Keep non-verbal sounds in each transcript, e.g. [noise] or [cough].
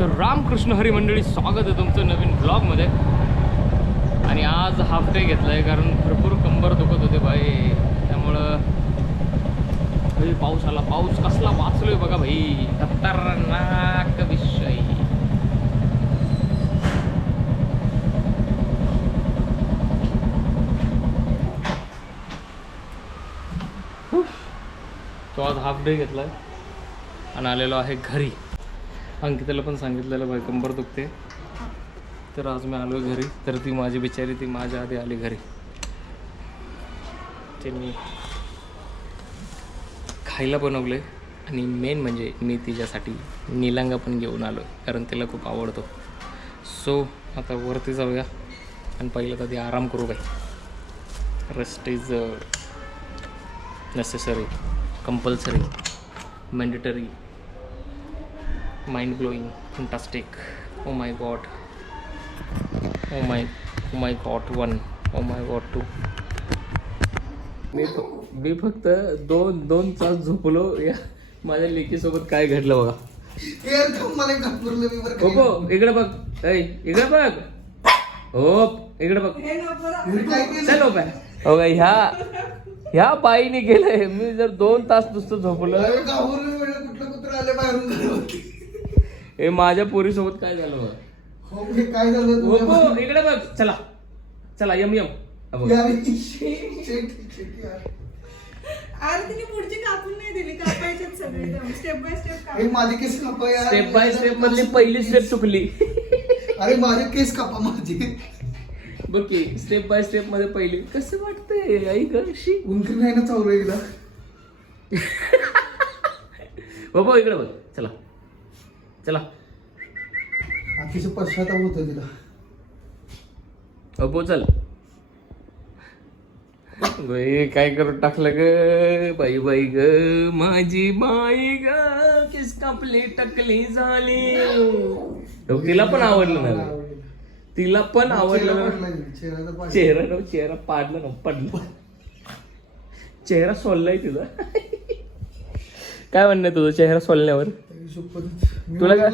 तर रामकृष्ण हरी मंडळी स्वागत आहे तुमचं नवीन ब्लॉगमध्ये आणि आज हाफ डे घेतला आहे कारण भरपूर कंबर दुखत होते भाई. त्यामुळं पाऊस आला. पाऊस कसला वाचलोय बघा भाई. खतरनाक विषय. तो आज हाफ डे घेतला आहे आणि आलेलो आहे घरी. अंकिताला पण सांगितलेलं भाई कंबर दुखते. तर आज मी आलो घरी. तर ती माझी बिचारी ती माझ्या आधी आली घरी. त्यांनी खायला बनवले आणि मेन म्हणजे मी तिच्यासाठी निलांगा पण घेऊन आलो कारण तिला खूप आवडतो. सो आता वरती जाऊया आणि पहिलं तर ती आराम करू काय rest is necessary compulsory mandatory mind blowing fantastic oh my god oh my oh my god one oh my god two मी फ- मी फक्त दोन दोन तास झोपलो. या माझ्या लेकीसोबत काय घडलं बघा. ओपो इकडे बघ. ऐ इकडे बघ. ओप इकडे बघ? चल ओप. हो ह्या ह्या बाईने गेलंय मी जर दोन तास नुसतं झोपलो. कुठलं कुत्र आले बाहेरून. हे माझ्या पोरीसोबत काय झालं बघ? हो काय झालं तुझ्या ओपो इकडे बघ चला. चला यम यम. हा बघ. यार, यार. पुढची कापून नाही दिली कापायच्यात सगळे स्टेप बाय स्टेप हे माझे केस कापा यार. स्टेप बाय स्टेप मधली पहिली स्टेप चुकली. अरे माझे केस कापा माझे. बघ की स्टेप बाय स्टेपमध्ये पहिली. कसं वाटतंय आई कशी उंकी नाही ना चावलं हिला बाबा इकडे बघ. चला. चला. अतिशय पश्चाताप होतो तिला. बाबू चल बाई काय करून टाकलं ग? बाई बाई ग माझी बाई ग किस कापली टकली झाली? हो, तिला पण आवडलं ना रे. तिला पण आवडलं चेहरा ना. पडला चेहरा पडला. चेहरा पाडला ना पडला. चेहरा सोललाय तुझा काय म्हणणं आहे तुझं चेहरा सोलल्यावर. तुला काय?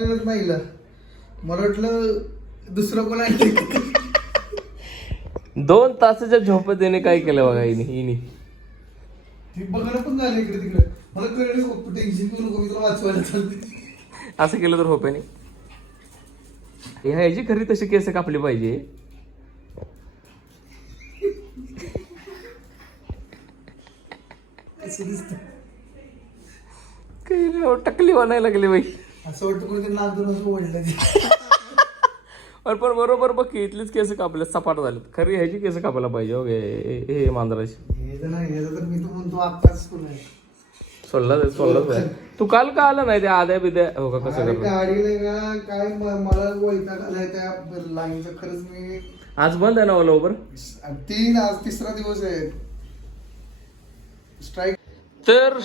मला वाटलं दुसरं कोण आहे? दोन तासाच्या झोपतीने काय केलं बघा हिने हिने. ती बघणं पण झालं इकडे तिकडे. मला कळलं टेन्शन करू नको मी तुला वाचवायला चालते असं केलं तर होपे नाही. ह्या ह्याची खरी तशी केस कापली पाहिजे. असं दिसतं. काही नाही, अहो, टकली बनायला लागली बाई. असं वाटतं कोणीतरी नाक धरून असं ओढलं अरे [laughs] पण बरोबर बघ की इथलीच केस कापले सपाट झालेत. खरी ह्याची केस कापायला पाहिजे हो गे हे हे मांजराची. हे तर नाही हे तर मी तर म्हणतो आत्ताच कोण आहे सोडला दे सोडला दे तू काल का आला नाही त्या आद्या बिद्या? हो का कसं अरे का काय म- मला वैताग आलाय त्या लाईनचं खरंच मी आज बंद आहे ना ओला उबर तीन आज तिसरा दिवस आहे. स्ट्राईक तर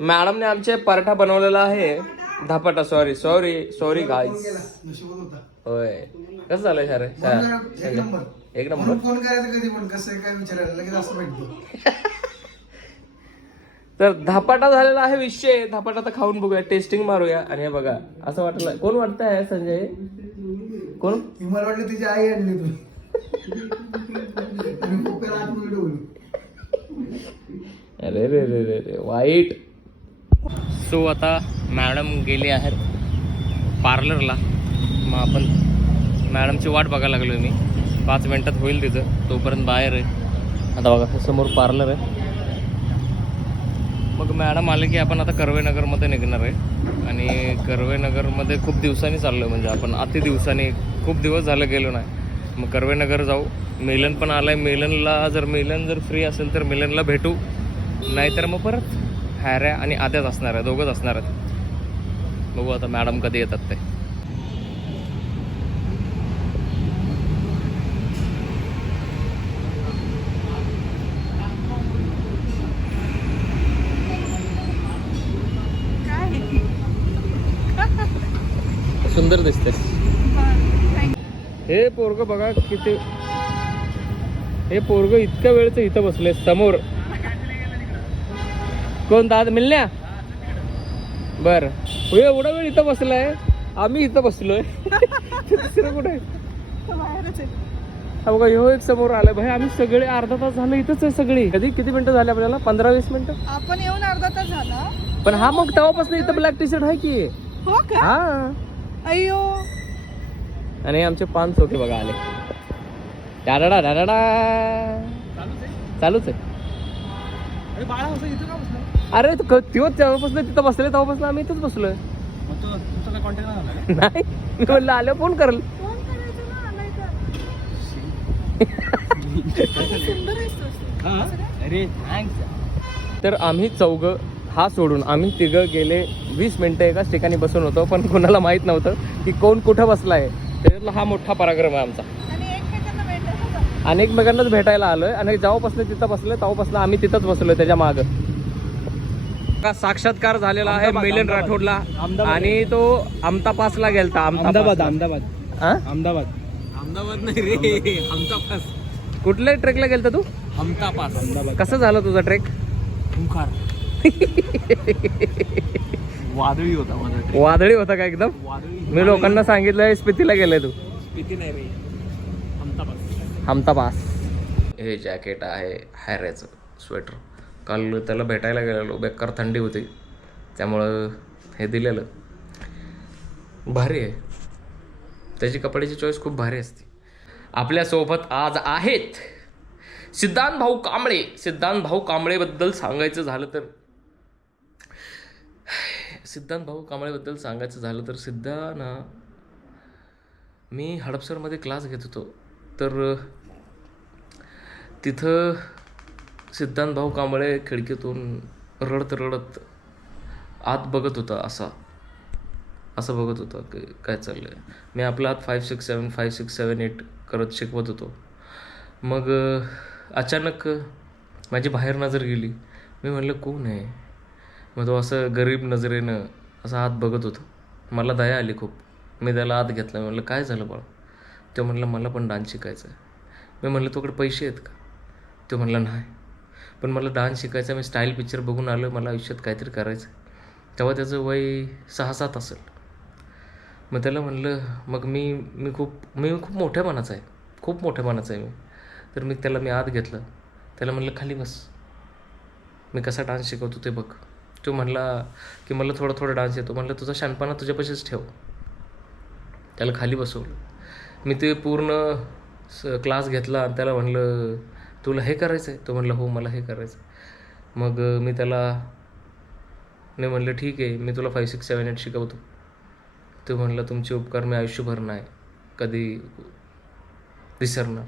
मॅडमने आमचे पराठा बनवलेला आहे. धापाटा सॉरी सॉरी सॉरी गाईज होता. होय. कसं झालं शारे? एक नंबर. एक नंबर? म्हणून फोन करायचा कधी पण कसं आहे काय विचारायला लगेच असं भेटतो. [laughs] तर धापाटा झालेला आहे विषय. धापाटा तर खाऊन बघूया टेस्टिंग मारूया. आणि हे बघा असं वाटलं. कोण वाटतंय संजय? कोण? मला वाटलं तिची आई आणली तू. अरे रे रे रे रे. वाईट. सो आता मॅडम गेले आहेत पार्लरला. मग आपण मॅडमची वाट बघायला लागलो मी. पाच मिनटात होईल तिथं. तोपर्यंत बाहेर आहे. आता बघा समोर पार्लर आहे. मग मॅडम आले की आपण आता कर्वेनगरमध्ये निघणार आहे. आणि कर्वेनगरमध्ये खूप दिवसांनी चाललो आहे म्हणजे आपण अति दिवसांनी. खूप दिवस झालं गेलो नाही. मग कर्वेनगर जाऊ. मिलन पण आलं आहे मिलनला जर मिलन जर फ्री असेल तर मिलनला भेटू. नाहीतर मग परत हॅऱ्या आणि आद्याच असणार आहे. दोघंच असणार आहेत. बघू आता मॅडम कधी येतात ते. काय? सुंदर दिसते हे पोरग बघा किती हे पोरग इतक्या वेळचं इथं बसले समोर. कोण दादा मिळण्या? बर. एवढा वेळ इथं बसलाय? आम्ही इथं बसलोय. [laughs] दुसरं कुठे आहे? तो बाहेरच आहे. हा बघा ह्यो एक समोर आलाय. भाई आम्ही सगळे अर्धा तास झालं इथंच आहे सगळी. कधी किती मिनिटं झाले आपल्याला? पंधरा वीस मिनिटं? आपण येऊन अर्धा तास झाला. पण हा मग तेव्हापासून इथं ब्लॅक टी शर्ट आहे की? हो का? हा. अय्यो. आणि आमचे पान चोके बघा आले. डाडाडा डाडाडा चालूच आहे. अरे बसला तू क- त्यो तेव्हापासून तिथं बसले तेव्हापासून आम्ही इथंच बसलोय. मग तो तुमचा काय कॉन्टॅक्ट नाही झाला का? नाही मी म्हणलं आलं फोन करल. फोन करायचं ना आलाय तर सुंदर. हा? अरे थँक्स आम्ही चौघ हा सोडून आम्ही तिघं गेले वीस मिनिटं एकाच ठिकाणी बसून होतो पण कुणाला माहीत नव्हतं की कोण कुठं बसलाय. त्याच्यातला हा मोठा पराक्रम आहे आमचा. आणि एकमेकांना भेटायला आलोय. आणि जेव्हापासून तिथं बसलोय तेव्हापासून आम्ही तिथंच बसलोय त्याच्या माग. साक्षात्कार झालेला आहे मिलन. राठोडला. आणि तो आमता पासला गेलता आमता अहमदाबाद. अहमदाबाद. हा? अहमदाबाद. अहमदाबाद नाही रे हमतापास कुठल्या ट्रेकला गेलता तू? हमतापास अहमदाबाद. कसं झालं तुझा ट्रेक? खूंखार वादळी होता माझा वादळी होता का एकदम? वादळी. मी लोकांना सांगितलंय स्पितीला गेले तू. किती नाही रे. हमतापास हमता पास हे जॅकेट आहे हॅरेचं स्वेटर. काल त्याला भेटायला गेलेलो बेकार थंडी होती. त्यामुळं हे दिलेलं. भारी आहे. त्याची कपड्याची चॉईस खूप भारी असते. आपल्यासोबत आज आहेत सिद्धांत भाऊ कांबळे. सिद्धांत भाऊ कांबळेबद्दल सांगायचं झालं तर सिद्धांत भाऊ कांबळेबद्दल सांगायचं झालं तर सिद्धा ना मी हडपसरमध्ये क्लास घेत होतो. तर तिथं सिद्धांत भाऊ कांबळे खिडकीतून रडत रडत आत बघत होता असा. असं बघत होता की काय चाललं आहे मी आपला आत five six seven five six seven eight करत शिकवत होतो. मग अचानक माझी बाहेर नजर गेली. मी म्हणलं कोण आहे? मग तो असं गरीब नजरेनं असा आत बघत होता. मला दया आली खूप. मी त्याला आत घेतला. मी म्हणलं काय झालं बाळा? तो म्हणलं मला पण डान्स शिकायचा आहे मी म्हणलं तुकडे पैसे आहेत का? तो म्हणला नाही. पण मला डान्स शिकायचा मी स्टाईल पिक्चर बघून आलो मला आयुष्यात काहीतरी करायचं तेव्हा त्याचं वय सहा सात असेल. मग त्याला म्हणलं मग मी मी खूप मी खूप मोठ्या मनाचा आहे. खूप मोठ्या मनाचा आहे मी. तर मी त्याला मी आत घेतलं. त्याला म्हणलं खाली बस. मी कसा डान्स शिकवतो ते बघ. तो म्हणला की मला थोडा थोडा डान्स येतो. म्हणलं तुझा शानपणा तुझ्यापाशीच ठेव. त्याला खाली बसवलं. मी ते पूर्ण स क्लास घेतला आणि त्याला म्हणलं तुला हे करायचं आहे तो म्हणला हो मला हे करायचं आहे मग मी त्याला नाही म्हणलं ठीक आहे मी तुला फाईव्ह सिक्स सेवन एट शिकवतो. तो म्हणला तुमचे उपकार मी आयुष्यभर नाही कधी विसरणार.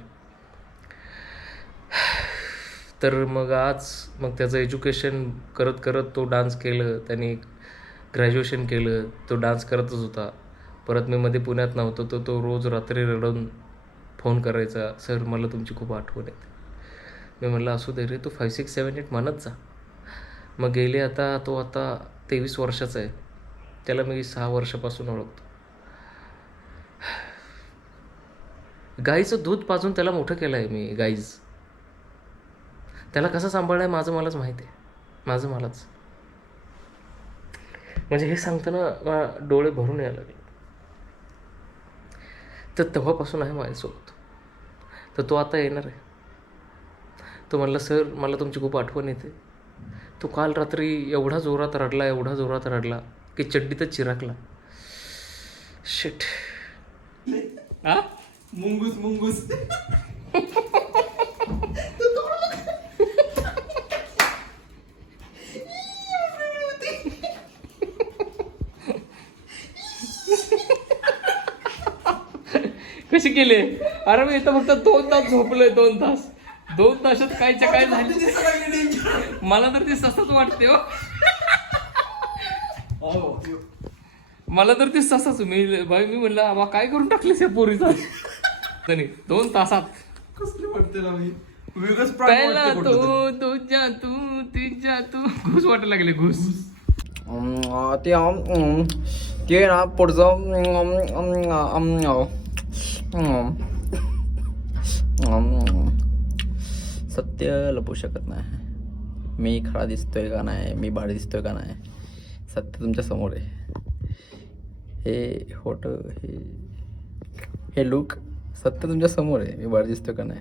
तर मग आज मग त्याचं एज्युकेशन करत करत तो डान्स केलं त्याने ग्रॅज्युएशन केलं तो डान्स करतच होता. परत मी मध्ये पुण्यात नव्हतो तर तो रोज रात्री रडून फोन करायचा सर मला तुमची खूप आठवण येते. मी म्हणलं असू दे रे तू फाईव्ह सिक्स सेवन एट म्हणत जा. मग गेले आता तो आता तेवीस वर्षाचा आहे. त्याला मी सहा वर्षापासून ओळखतो. गाईचं दूध पाजून त्याला मोठं केलं आहे मी गाईज. त्याला कसं सांभाळलं आहे माझं मलाच माहिती आहे. माझं मलाच. म्हणजे हे सांगताना डोळे भरून यायला लागले. तर तेव्हापासून आहे माझ्यासोबत. तर तो आता येणार आहे. तो म्हणला सर मला तुमची खूप आठवण येते. तो काल रात्री एवढा जोरात रडला एवढा जोरात रडला की चड्डीतच चिराकला. शिट आ? मुंगूस मुंगूस. कशी केली? अरे मी इथं फक्त दोन तास झोपलोय दोन तास. दोन तासात कायच्या काय झाली मला तर ते ससाच वाटते हो मला तर ते ससाच मी भाई मी म्हणलं आबा काय करून टाकलीस या पोरीचा त्याने दोन तासात कसली वाटते ना मी वेगळंच पहिला तू तुझ्या तू तिच्या तू घुस वाटायला लागले घुस ते ते ना पुढचं सत्य लपू शकत नाही. मी खरा दिसतोय का नाही? मी भाडे दिसतोय का नाही? सत्य तुमच्यासमोर आहे. हे फोटो हे हे लुक सत्य तुमच्यासमोर आहे. मी बरं दिसतो का नाही?